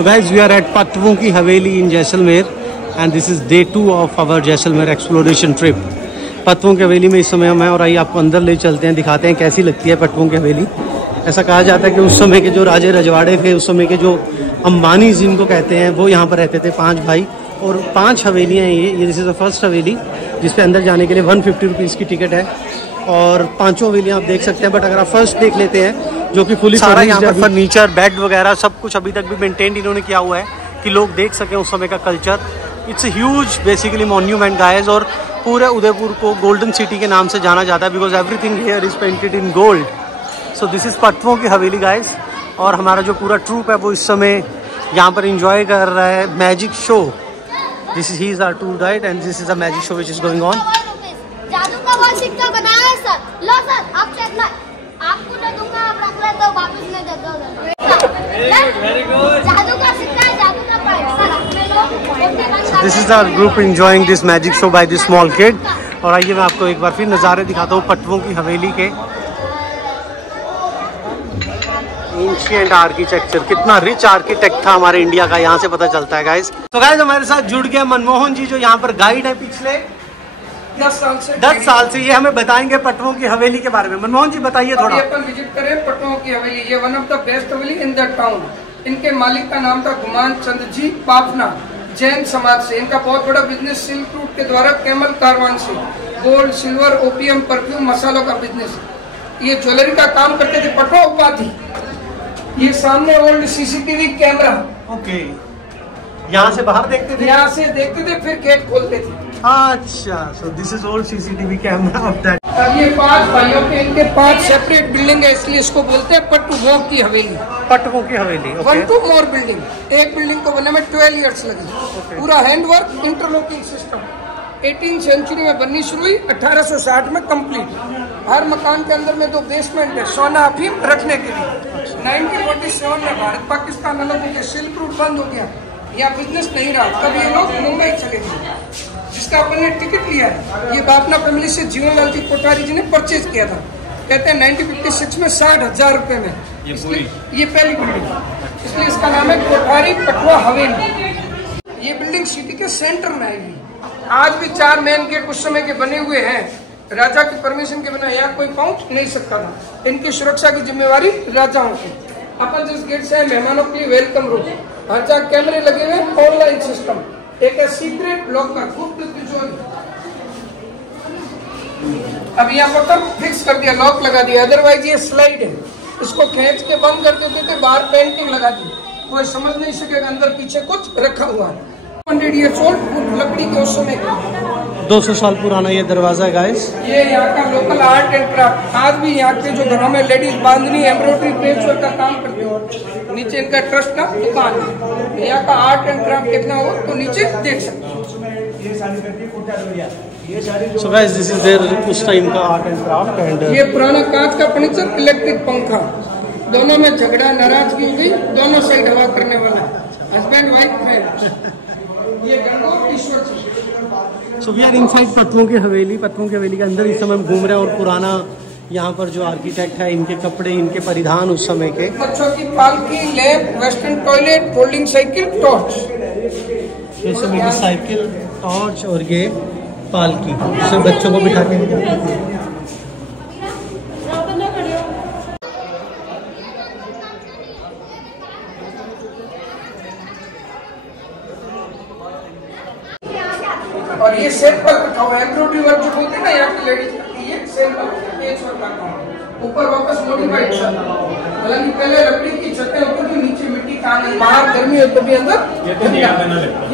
So guys, we are at पतवों ki Haveli in Jaisalmer and this is day 2 of our Jaisalmer exploration trip. पतवों ki हवेली में इस समय हम हैं और आइए आपको अंदर ले चलते हैं, दिखाते हैं कैसी लगती है पतवों की हवेली। ऐसा कहा जाता है कि उस समय के जो राजे रजवाड़े थे, उस समय के जो अंबानी जिनको कहते हैं, वो यहाँ पर रहते थे 5 भाई और 5 हवेलियाँ हैं ये दिस इज़ द फर्स्ट हवेली जिसपे अंदर जाने के लिए 150 रुपीज़ की टिकट है और 5 हवेलियाँ आप देख सकते हैं। बट अगर आप फर्स्ट देख लेते हैं जो कि फुली सारा यहाँ पर फर्नीचर, बेड वगैरह सब कुछ अभी तक भी मेंटेन इन्होंने किया हुआ है कि लोग देख सकें उस समय का culture. It's huge basically monument guys और पूरे उदयपुर को गोल्डन सिटी के नाम से जाना जाता है because everything here is painted in gold. So this is Patwon ki Haveli guys और हमारा जो पूरा ट्रूप है वो इस समय यहाँ पर इंजॉय कर रहा है magic show. This is he is our tour guide and this is a magic show which is going on. जादू का वो सिक्का बनाया है सर। लो सर, आप चेक आपको दे दूंगा, आप रख ले तो वापस ले दे दो। Very good. जादू का सिक्का है, जादू का प्राइस सर अपने लोग। This is our group enjoying this magic show by this small kid. और आइए मैं आपको एक बार फिर नज़ारे दिखाता हूँ पतवों की हवेली के। एंशिएंट आर्किटेक्चर, कितना रिच आर्किटेक्ट था हमारे इंडिया का, यहाँ से पता चलता है गाइस। तो गाइस हमारे साथ जुड़ गए मनमोहन जी जो यहाँ पर गाइड है पिछले 10 साल से ये हमें बताएंगे पटवों की हवेली के बारे में। मनमोहन जी बताइए थोड़ा। अपन विजिट करें पटवों की हवेली, ये one of the best Haveli in the town. इनके मालिक का नाम था गुमान चंद जी पापना, जैन समाज से। इनका बहुत बड़ा बिजनेस सिल्क रूट के द्वारा कैमल कारवान से गोल्ड, सिल्वर, ओपियम, परफ्यूम, मसालों का बिजनेस। ये ज्वेलरी का काम करते थे। पटवा उपाधि, ये सामने ओल्ड सीसीटीवी कैमरा। ओके, यहाँ से बाहर देखते थे, यहाँ से देखते थे फिर गेट खोलते थे। अच्छा, so this is old CCTV camera off that. अब ये 5 भाइयों के इनके 5 सेपरेट बिल्डिंग है, इसलिए इसको बोलते हैं पटवों की हवेली। पटवों की हवेली। 1 2 मोर बिल्डिंग। एक बिल्डिंग को बनने में 12 इयर्स लगे। पूरा हैंडवर्क, इंटरलॉकिंग सिस्टम। 18वीं सेंचुरी में बननी शुरू हुई, 1860 में कंप्लीट। हर मकान के अंदर में 2 बेसमेंट है सोना अफीम रखने के लिए। 1947 में भारत पाकिस्तान अलग हो गया, सिल्क रूट बंद हो गया, यहाँ बिजनेस नहीं रहा, तब ये लोग मुंबई चले गए, जिसका अपन ने टिकट लिया है। ये बापना फैमिली से जीवन लाल जी कोठारी जी ने परचेज किया था, कहते हैं 1956 में 60,000 रुपए में। ये पहली बिल्डिंग, इसलिए इसका नाम है कोठारी पटवा हवेली। ये बिल्डिंग सिटी के सेंटर में आएगी। आज भी 4 मेन गेट उस समय के बने हुए हैं। राजा की परमिशन के बिना यहाँ कोई पहुंच नहीं सकता था। इनकी सुरक्षा की जिम्मेवारी राजाओं की। अपन जिस गेट से मेहमानों के लिए वेलकम रूम, हर जगह कैमरे लगे हुए, ऑनलाइन सिस्टम, एक है सीक्रेट लॉकर, गुप्त तिजोरी। अब यहाँ पर तब फिक्स कर दिया, लॉक लगा दिया, अदरवाइज ये स्लाइड है, इसको खींच के बंद कर देते थे, बाहर पेंटिंग लगा दी, कोई समझ नहीं सकेगा अंदर पीछे कुछ रखा हुआ है। 100 years old लकड़ी के उस समय 200 साल पुराना ये दरवाजा है गाइस। ये यहाँ का लोकल आर्ट एंड क्राफ्ट। आज भी यहाँ के जो घरों में लेडीज बांधनी, एम्ब्रॉयडरी, पेचवर्क का काम करती हो। नीचे इनका ट्रस्ट का दुकान है। यहाँ का आर्ट एंड क्राफ्ट देखना हो तो नीचे देख सकते हो। So guys, this is their उस टाइम का आर्ट एंड क्राफ्ट एंड ये पुराना कांच का फर्नीचर, इलेक्ट्रिक पंखा, दोनों में झगड़ा, नाराजगी हो गई, दोनों साइड हवा करने वाला, हस्बैंड वाइफ में। ये गंगोर ईश्वर जी। So we are inside पतवों ki हवेली। पतवों की हवेली के अंदर इस समय हम घूम रहे हैं और पुराना यहाँ पर जो आर्किटेक्ट है, इनके कपड़े, इनके परिधान उस समय के। बच्चों की पालकी, lamp, western toilet, folding cycle, torch. इस समय की साइकिल, टॉर्च और ये पालकी, इसमें बच्चों को बिठा के। और ये सैंपल रखा हुआ है, एम्ब्रॉयडरी वर्क जो बोलते हैं ना यहाँ की लेडीज करती है, सैंपल पेच वर्क रखा हुआ, ऊपर वापस मॉडिफाइड छत। हालांकि पहले लकड़ी की छतें होती थी, नीचे मिट्टी का, बाहर गर्मी हो तो भी अंदर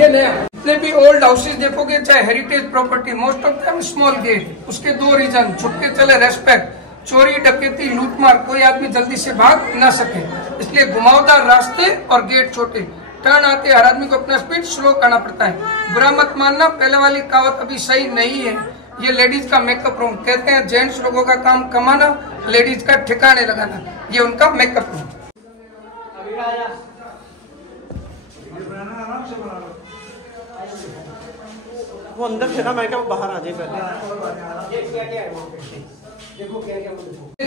ये नया। जितने भी ओल्ड हाउसेज देखोगे, चाहे heritage property, most of them small gate. उसके 2 रीजन, छुप के चले, रेस्पेक्ट, चोरी, डकैती, लूटमार, कोई आदमी जल्दी से भाग न सके, इसलिए घुमावदार रास्ते और गेट छोटे। टर्न आते हर आदमी को अपना स्पीड स्लो करना पड़ता है। बुरा मत मानना, पहले वाली कहावत अभी सही नहीं है। ये लेडीज का मेकअप रूम, कहते हैं जेंट्स लोगों का काम कमाना, लेडीज का ठिकाने लगाना, ये उनका मेकअप रूम। वो अंदर से ना, मैं क्या बाहर आ जाए पहले।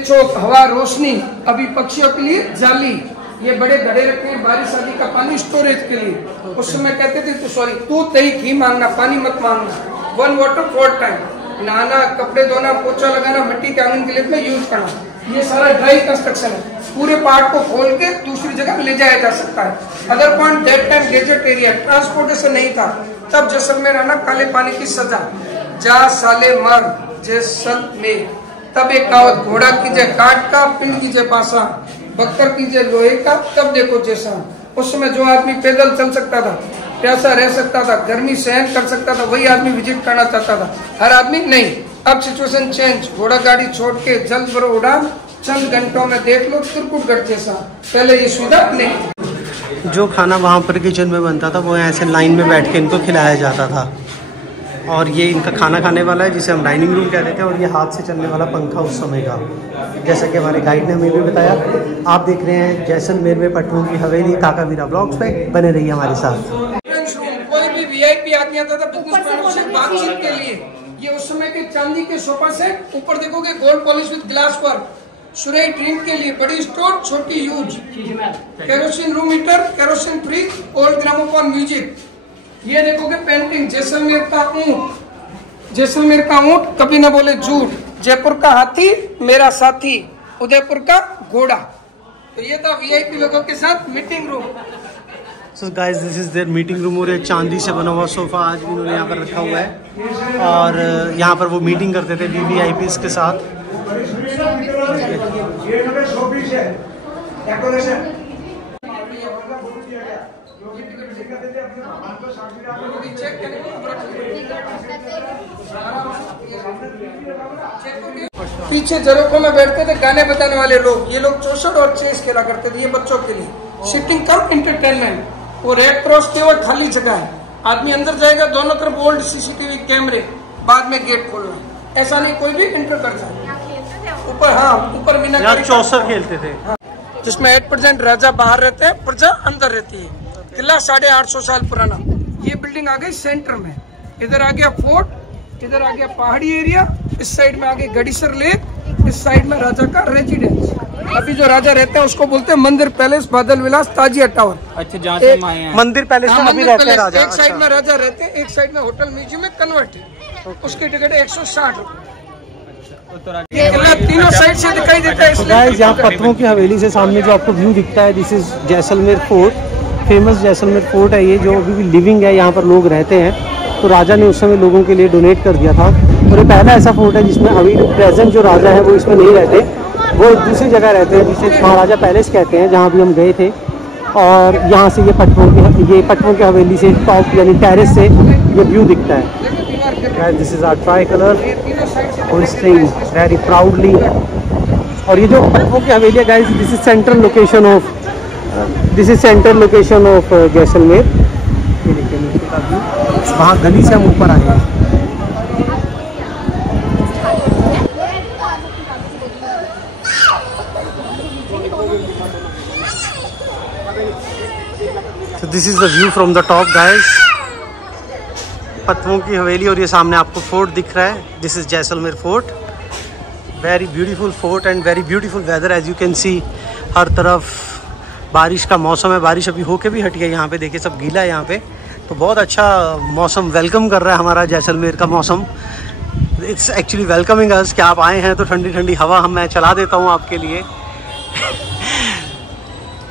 चौक, हवा, रोशनी, अभी पक्षियों के लिए जाली, ये बड़े घड़े रखे हैं बारिश आदि का पानी स्टोरेज के लिए। उस समय कहते थे तो सॉरी तू दही घी मांगना, पानी मत मांगना। 1 वाटर 4 टाइम, नहाना, कपड़े धोना, पोछा लगाना, मिट्टी के आंगन के लिए में यूज करना। ये सारा ड्राई कंस्ट्रक्शन है। पूरे पार्ट को खोल के दूसरी जगह ले जाया जा सकता है। Other point that time gazette area, transportation नहीं था तब जैसलमेर आना काले पानी की सजा। जा साले मर जैसलमेर। तब एक कहावत, घोड़ा कीजिए काट का, पिंड कीजिए पासा, बख्तर कीजिए लोहे का, तब देखो जैसा। उस समय जो आदमी पैदल चल सकता था, प्यासा रह सकता था, गर्मी सहन कर सकता था, वही आदमी विजिट करना चाहता था। हर आदमी नहीं। अब सिचुएशन चेंज, घोड़ा गाड़ी छोड़ के जल्द भरो उड़ान, चंद घंटों में देख लो त्रिकुटगढ़ जैसा। पहले ये सुविधा नहीं। जो खाना वहाँ पर किचन में बनता था वो ऐसे लाइन में बैठ के इनको खिलाया जाता था। और ये इनका खाना खाने वाला है जिसे हम डाइनिंग रूम कहते थे। और ये हाथ से चलने वाला पंखा उस समय का, जैसा कि हमारे गाइड ने हमें भी बताया। आप देख रहे हैं जैसलमेर में पटवों की हवेली, काकावीरा ब्लॉग्स पे बने रहिए हमारे साथ। कोई भी वीआईपी आदमी आता था बिजनेस पार्टनर से बातचीत के लिए, ये उस समय के चांदी के सोफा सेट, ऊपर देखोगे gold polish with glass work. Surai drink के लिए बड़ी स्टोर, छोटी use, kerosene room heater, kerosene fridge, old gramophone music. ये देखोगे पेंटिंग, जैसलमेर का ऊंट, जैसलमेर का ऊंट कभी न बोले झूठ, जयपुर का हाथी मेरा साथी, उदयपुर का घोड़ा। तो ये था वीआईपी लोगों के साथ meeting room. So guys this is their meeting room. और ये चांदी से बना हुआ सोफा आज भी उन्होंने यहाँ पर रखा हुआ है। और यहाँ पर वो मीटिंग करते थे वीवीआईपीज के साथ। पीछे झरोखों में बैठते थे गाने बताने वाले लोग। ये लोग चौसठ और चेस खेला करते थे, ये बच्चों के लिए। सिटिंग कम इंटरटेनमेंट। वो रेड क्रॉस के और खाली जगह है, आदमी अंदर जाएगा, दोनों तरफ ओल्ड सीसीटीवी कैमरे, बाद में गेट खोलना। ऐसा नहीं कोई भी एंटर कर जाए। ऊपर हाँ ऊपर मीनाकारी चौसर खेलते थे, जिसमें 8% राजा बाहर रहते हैं, प्रजा अंदर रहती है। किला 850 साल पुराना। ये बिल्डिंग आ गई सेंटर में। इधर आ गया फोर्ट, इधर आ गया पहाड़ी एरिया, इस साइड में आ गई गड़ीसर लेक, इस साइड में राजा का रेजिडेंस। अभी जो राजा रहते हैं उसको बोलते हैं मंदिर पैलेस, बादल विलास, ताजिया टावर। अच्छा, जहाँ से हैं मंदिर पैलेस में अभी रहते हैं राजा। एक साइड में राजा रहते हैं, एक साइड में होटल म्यूजियम में कन्वर्ट है। उसकी टिकट है 160 रुपए। तीनों साइड से दिखाई देता है। गाइस यहाँ पत्थरों की हवेली से सामने जो आपको व्यू दिखता है, this is Jaisalmer fort. Famous Jaisalmer fort है ये, जो अभी भी लिविंग है, यहाँ पर लोग रहते हैं। तो राजा ने उस समय लोगों के लिए डोनेट कर दिया था। और ये पहला ऐसा फोर्ट है जिसमें अभी प्रेजेंट जो राजा है वो इसमें नहीं रहते, वो दूसरी जगह रहते हैं जिसे महाराजा पैलेस कहते हैं, जहाँ भी हम गए थे। और यहाँ से ये पटवों की हवेली से टॉप यानी टेरेस से ये व्यू दिखता है। This is our tricolour hoisting very proudly. और ये जो पटवों की हवेली है guys, this is central location of Jaisalmer. ये देखिए नीचे का व्यू, वहाँ गली से हम ऊपर आए हैं। So this is the view from the top guys, पत्तों की हवेली। और ये सामने आपको फोर्ट दिख रहा है, this is Jaisalmer fort. Very beautiful fort and very beautiful weather as you can see. हर तरफ बारिश का मौसम है, बारिश अभी होके भी हटी है। यहाँ पे देखिए सब गीला है यहाँ पे, तो बहुत अच्छा मौसम वेलकम कर रहा है हमारा जैसलमेर का मौसम। इट्स एक्चुअली वेलकमिंग अस कि आप आए हैं तो ठंडी ठंडी हवा मैं चला देता हूँ आपके लिए।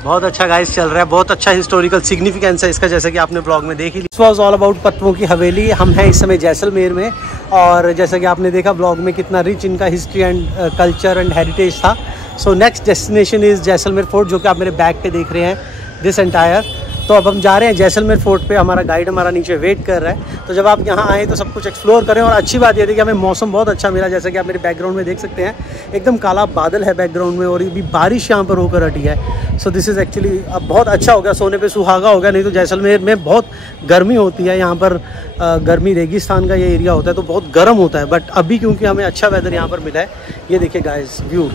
बहुत अच्छा गाइस चल रहा है, बहुत अच्छा हिस्टोरिकल सिग्निफिकेंस है इसका, जैसे कि आपने ब्लॉग में देख ही लिया। दिस वाज ऑल अबाउट पत्तों की हवेली। हम हैं इस समय जैसलमेर में, और जैसा कि आपने देखा ब्लॉग में कितना रिच इनका history and culture and heritage था। So next destination is Jaisalmer fort, जो कि आप मेरे बैक पे देख रहे हैं दिस एंटायर। तो अब हम जा रहे हैं जैसलमेर फोर्ट पे, हमारा गाइड हमारा नीचे वेट कर रहा है। तो जब आप यहाँ आएँ तो सब कुछ एक्सप्लोर करें। और अच्छी बात यह थी कि हमें मौसम बहुत अच्छा मिला, जैसे कि आप मेरे बैकग्राउंड में देख सकते हैं, एकदम काला बादल है बैकग्राउंड में, और अभी बारिश यहाँ पर होकर हटी है। सो दिस इज़ एक्चुअली अब बहुत अच्छा हो गया, सोने पे सुहागा हो गया। नहीं तो जैसलमेर में बहुत गर्मी होती है, यहाँ पर गर्मी रेगिस्तान का ये एरिया होता है तो बहुत गर्म होता है। बट अभी क्योंकि हमें अच्छा वेदर यहाँ पर मिला है, ये देखिए गाइस व्यू,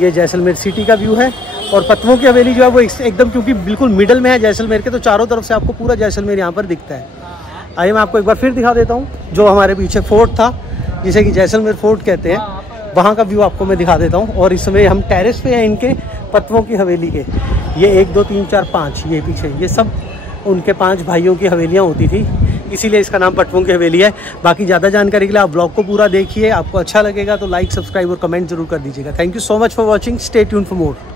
ये जैसलमेर सिटी का व्यू है। और पत्तों की हवेली जो है वो एकदम क्योंकि बिल्कुल मिडल में है जैसलमेर के, तो चारों तरफ से आपको पूरा जैसलमेर यहाँ पर दिखता है। आइए मैं आपको एक बार फिर दिखा देता हूँ, जो हमारे पीछे फोर्ट था जिसे कि जैसलमेर फोर्ट कहते हैं, वहाँ का व्यू आपको मैं दिखा देता हूँ। और इस समय हम टेरेस पे हैं इनके पत्तों की हवेली के। ये 1 2 3 4 5 ये पीछे ये सब उनके 5 भाइयों की हवेलियाँ होती थी, इसीलिए इसका नाम पटवों की हवेली है। बाकी ज़्यादा जानकारी के लिए आप ब्लॉग को पूरा देखिए, आपको अच्छा लगेगा तो लाइक, सब्सक्राइब और कमेंट जरूर कर दीजिएगा। Thank you so much for watching, stay tuned for more.